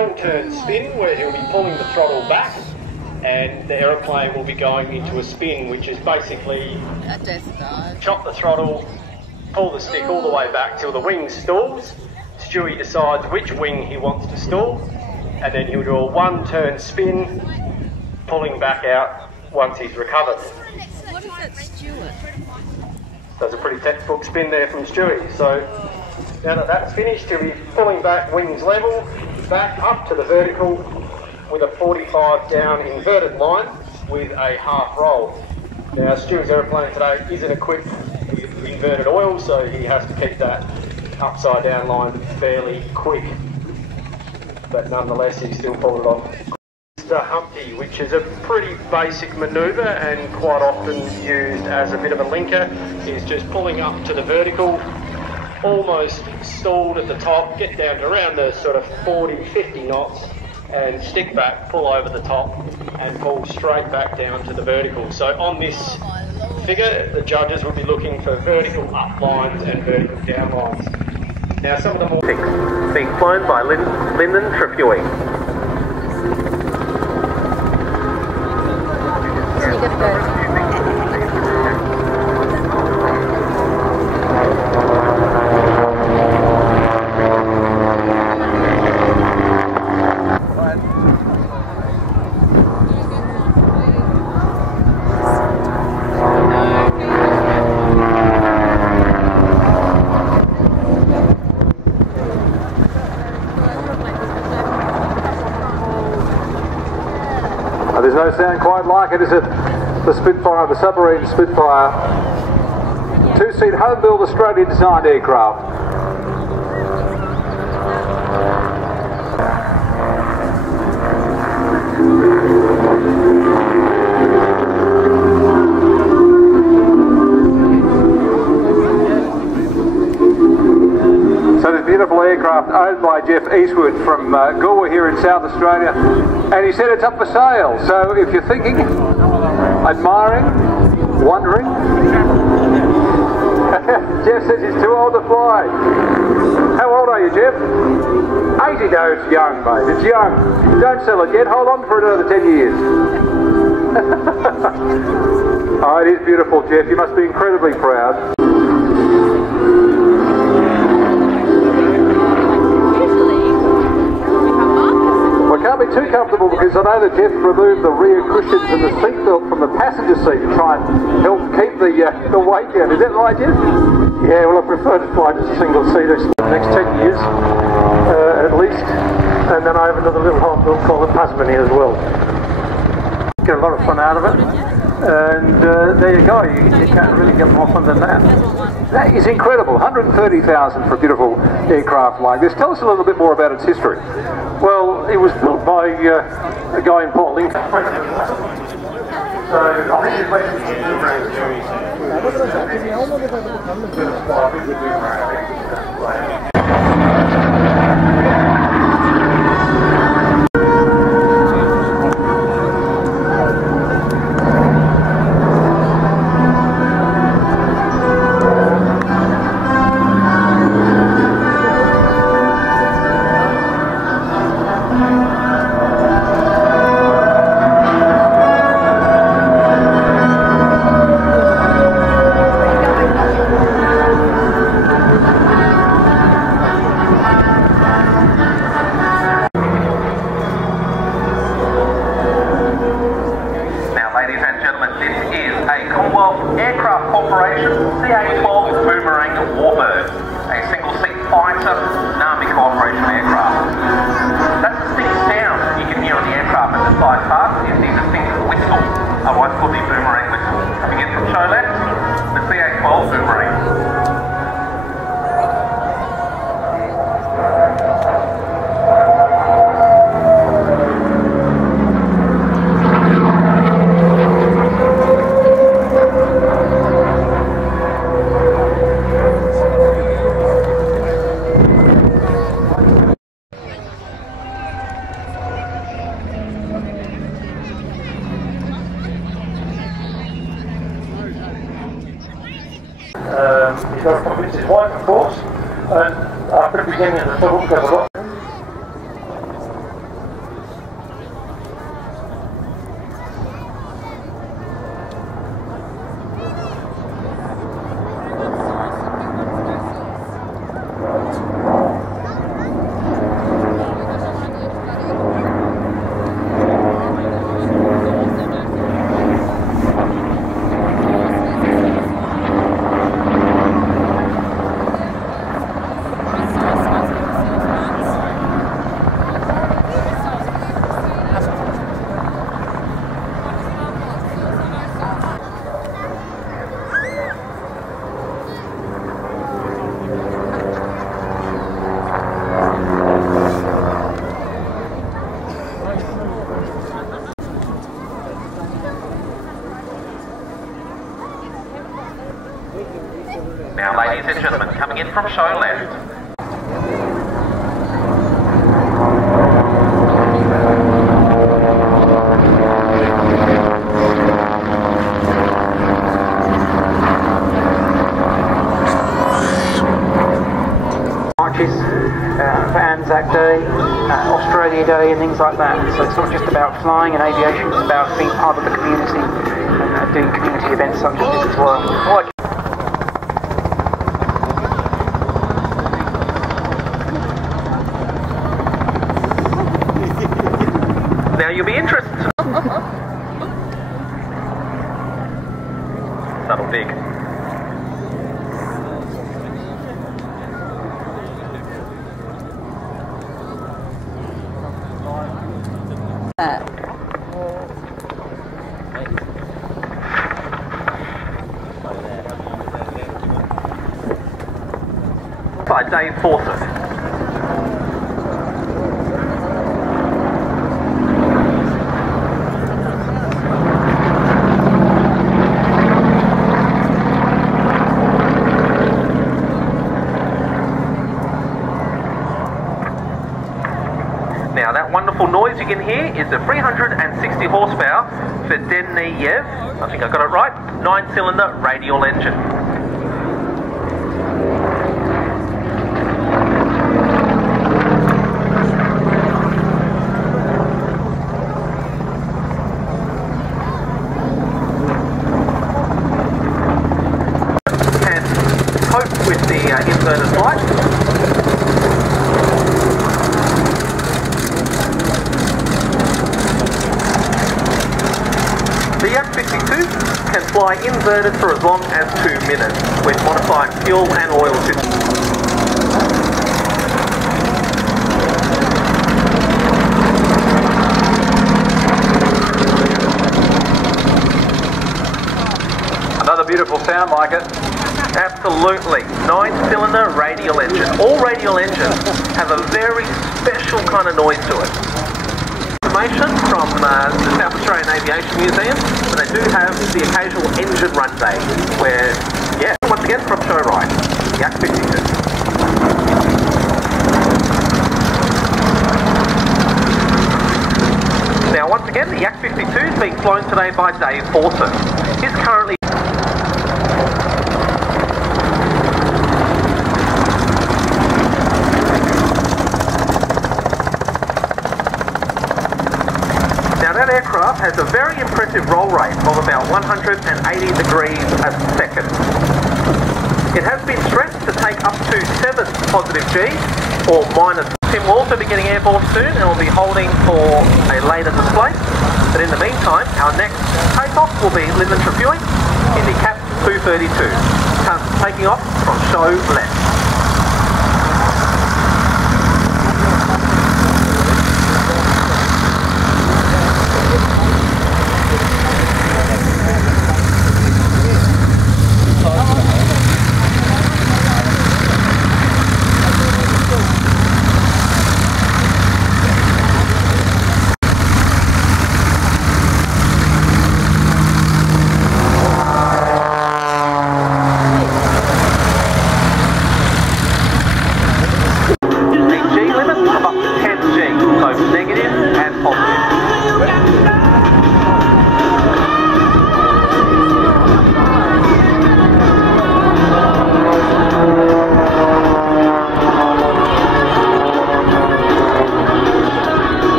full turn spin where he'll be pulling the throttle back, and the aeroplane will be going into a spin, which is basically chop the throttle, pull the stick all the way back till the wing stalls. Stewie decides which wing he wants to stall, and then he'll do a one turn spin, pulling back out once he's recovered. What is that, Stewart? That's a pretty textbook spin there from Stewie. So now that that's finished, he'll be pulling back wings level, back up to the vertical with a 45 down inverted line with a half roll. Now Stewie's aeroplane today isn't equipped with inverted oil, so he has to keep that upside down line fairly quick. But nonetheless, he still pulled it off. The Humpty, which is a pretty basic manoeuvre and quite often used as a bit of a linker, is just pulling up to the vertical, almost stalled at the top, get down to around the sort of 40-50 knots, and stick back, pull over the top, and pull straight back down to the vertical. So on this figure, the judges will be looking for vertical up lines and vertical down lines. Now some of them will being flown by Lyndon Tripui. There's no sound quite like it, is it? The Spitfire, the submarine Spitfire. Two-seat home-built Australian-designed aircraft. So this beautiful aircraft owned by Jeff Eastwood from Goa here in South Australia, and he said it's up for sale. So if you're thinking, admiring, wondering, Jeff says he's too old to fly. How old are you, Jeff? 80. No, it's young, mate. It's young. Don't sell it yet. Hold on for another 10 years. Oh, it is beautiful, Jeff. You must be incredibly proud. Can't be too comfortable because I know that Jeff removed the rear cushions and the seatbelt from the passenger seat to try and help keep the weight down. Is that right, Jeff? Yeah, well I prefer to fly just a single seater for the next 10 years at least, and then I have another little home-built called the Tasmania as well. Get a lot of fun out of it, and there you go, you can't really get more fun than that. That is incredible, 130,000 for a beautiful aircraft like this. Tell us a little bit more about its history. Well, it was built by a guy in Port Lincoln. So, I think Boomerang Warbird, a single-seat fighter Army cooperation aircraft. That's the distinct sound you can hear on the aircraft at the side part is the distinct whistle, otherwise called the boomerang whistle. Coming in from show left, the CA-12 Boomerang. He's got to convince his wife, of course, and after beginning the trouble, Now, ladies and gentlemen, coming in from show left. Marches for Anzac Day, Australia Day and things like that. So it's not just about flying and aviation, it's about being part of the community and doing community events such as this as well. Now you'll be interested. That'll dig. By Dave Forsyth. Now that wonderful noise you can hear is the 360 horsepower Yev, I think I got it right, 9-cylinder radial engine. Can cope with the inverted flight. The Yak-52 can fly inverted for as long as 2 minutes with modified fuel and oil systems. Another beautiful sound like it. Absolutely. 9-cylinder radial engine. All radial engines have a very special kind of noise to it. Information from the South Australian Aviation Museum, but they do have the occasional engine run day where, yeah, once again from show ride, Yak-52. Now once again, the Yak-52 is being flown today by Dave Forsyth. He's currently aircraft has a very impressive roll rate of about 180 degrees a second. It has been stretched to take up to 7 positive G or minus. Tim will also be getting airborne soon and will be holding for a later display. But in the meantime, our next takeoff will be Lyndoch refueling in the CAP 232, taking off from show left.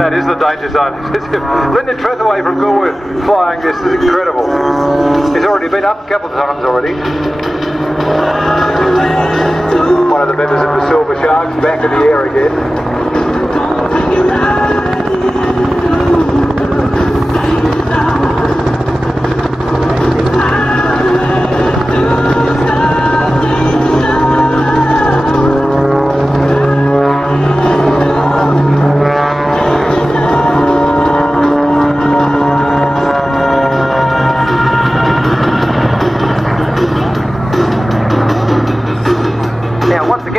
That is the danger zone. Lyndoch away from Goulworth flying this is incredible. He's already been up a couple of times already. One of the members of the Silver Sharks back in the air again.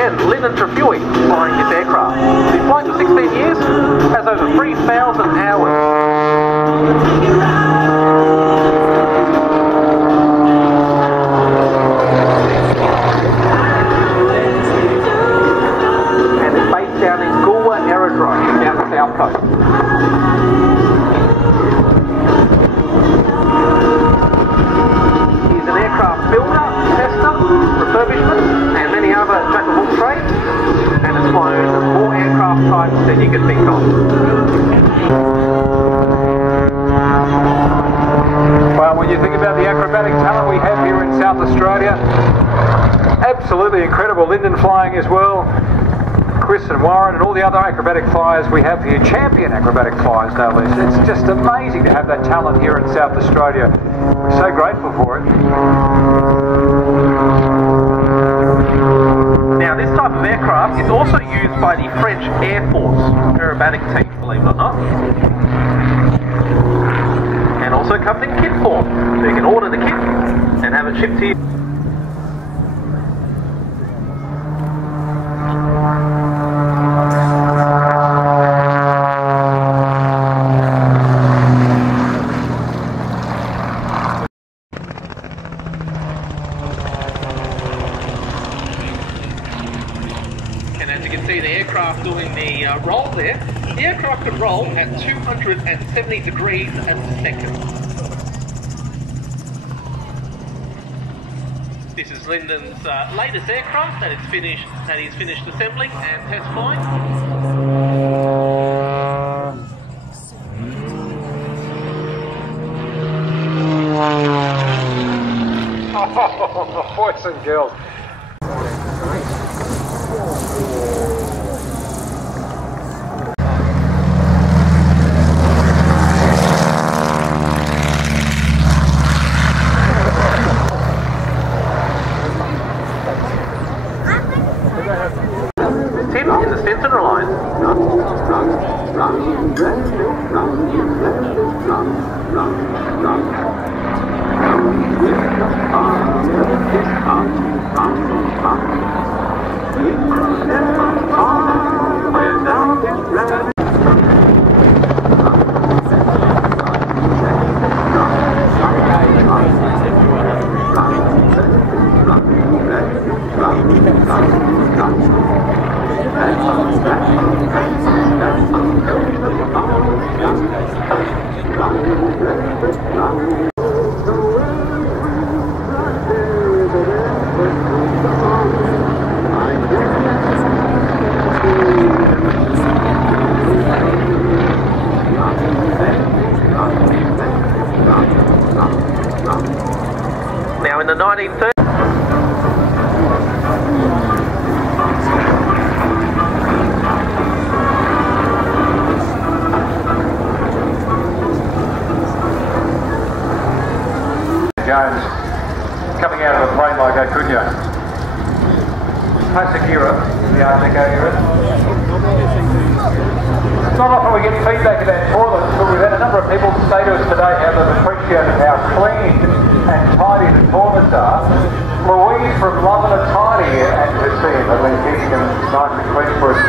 again, Lyndon flying this aircraft. He's been flying for 16 years, has over 3,000 hours. And it's based down in Goolwa Aerodrome, down the south coast. He's an aircraft builder, tester, refurbishment, and many other jack of all trades, and has flown more aircraft types than you can think of. Well, when you think about the acrobatic talent we have here in South Australia, absolutely incredible. Lyndon flying as well, Chris and Warren and all the other acrobatic flyers we have here, champion acrobatic flyers no less. It's just amazing to have that talent here in South Australia. We're so grateful for it. Now this type of aircraft is also used by the French Air Force aerobatic team, believe it or not. And also comes in kit form, so you can order the kit and have it shipped to you. Doing the roll there. The aircraft can roll at 270 degrees a second. This is Lyndon's latest aircraft that he's finished assembling and test flying. Oh, boys and girls. Tim in the Stinson Reliant. Now in the 1930s. Jones coming out of a plane like that, couldn't you? Classic era, the Art Deco era. It's not often we get feedback about toilets, but we've had a number of people say to us today how they've appreciated how clean and tidy the toilets are. Louise from Loving a Tidy and her team have been keeping them nice and clean for us.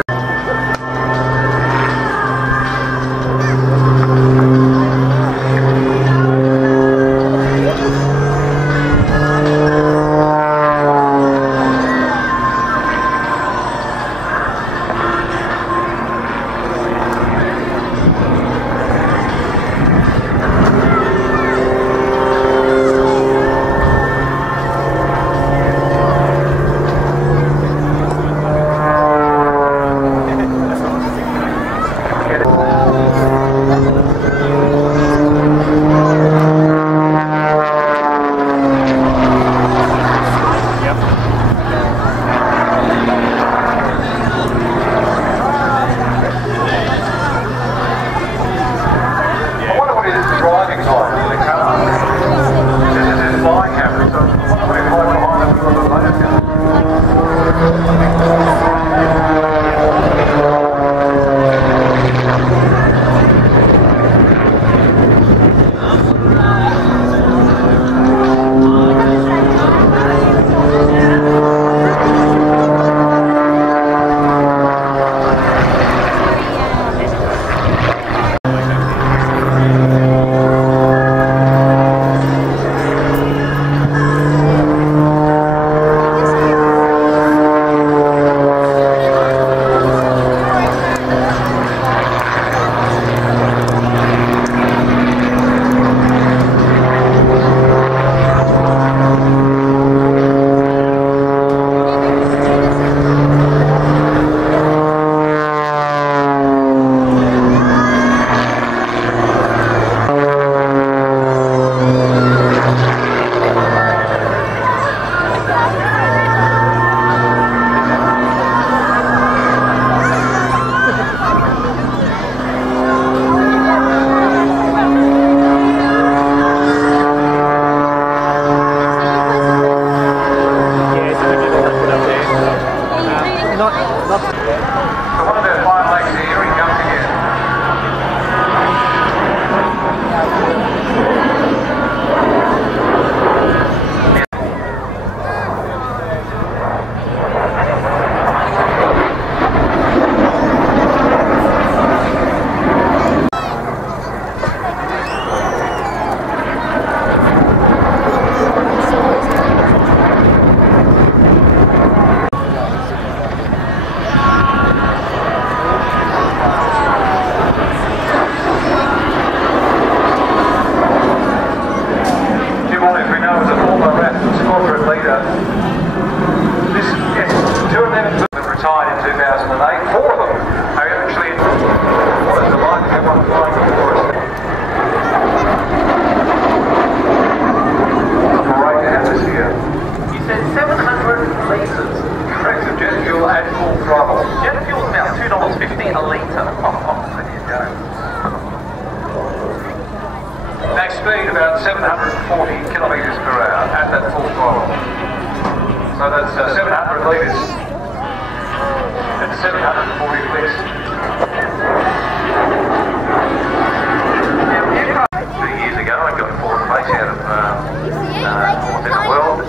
believe it's 740 clicks. Yeah, 2 years ago I got fourth place out of fourth in the world,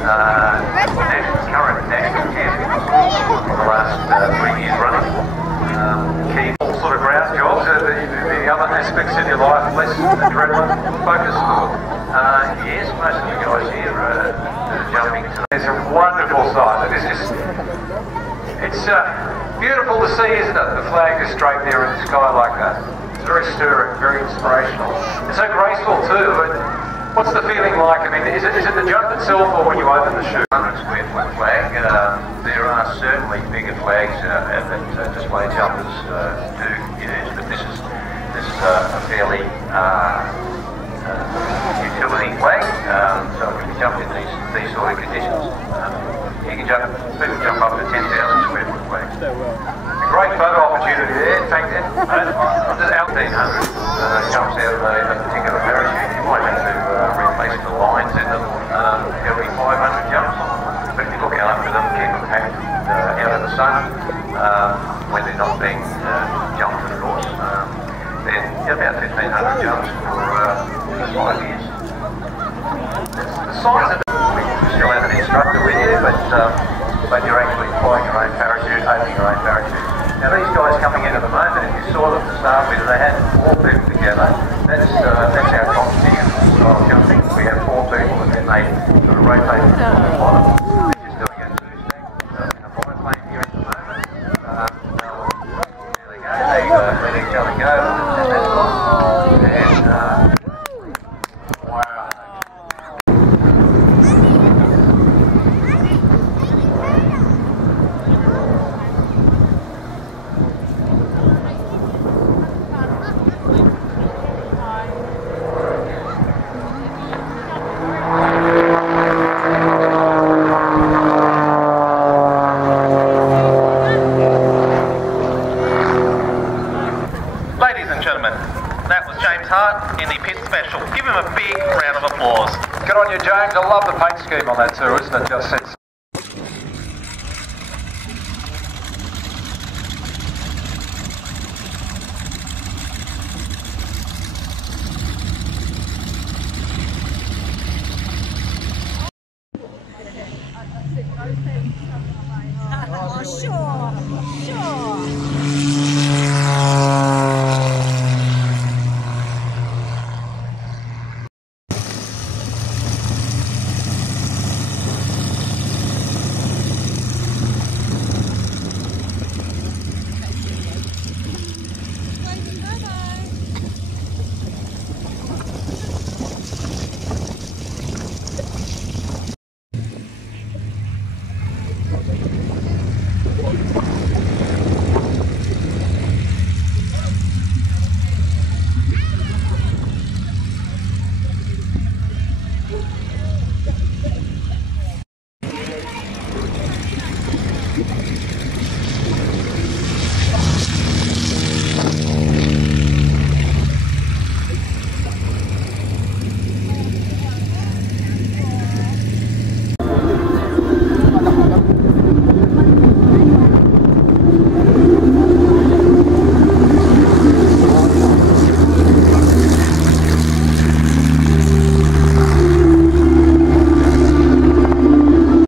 current national champion for the last 3 years running. Key all sort of ground jobs, the other aspects in your life, less adrenaline focused? Yes, most of the guys here are jumping. It's a wonderful sight. It's beautiful to see, isn't it? The flag is straight there in the sky like that. It's very stirring, very inspirational. It's so graceful too, but what's the feeling like? I mean, is it the jump itself or when you open the chute? 100 square foot flag. There are certainly bigger flags that display jumpers do use, but this is a fairly utility flag, so it can be jumped in these sort of conditions. People jump up to 10,000 square foot flags. A great photo opportunity there. In fact, there's 1,800 jumps out of a particular parachute. You might have to replace the lines in them every 500 jumps. But if you look after them, keep them packed out of the sun when they're not being jumped, of course, then about 1,500 jumps for 5 years. The size of it, we still have an instructor with you, but you're actually flying your own parachute, opening your own parachute. Now these guys coming in at the moment, if you saw them to start with, they had 4 people together. That's our competition style jumping. We have 4 people and then they sort of rotate on the bottom. They're just doing a 2-stack in a biplane here at the moment. There they go, they let each other go, and that's all. And wow. Hart in the pit special. Give him a big round of applause. Good on you, James. I love the paint scheme on that too, isn't it? Just sense. Sure.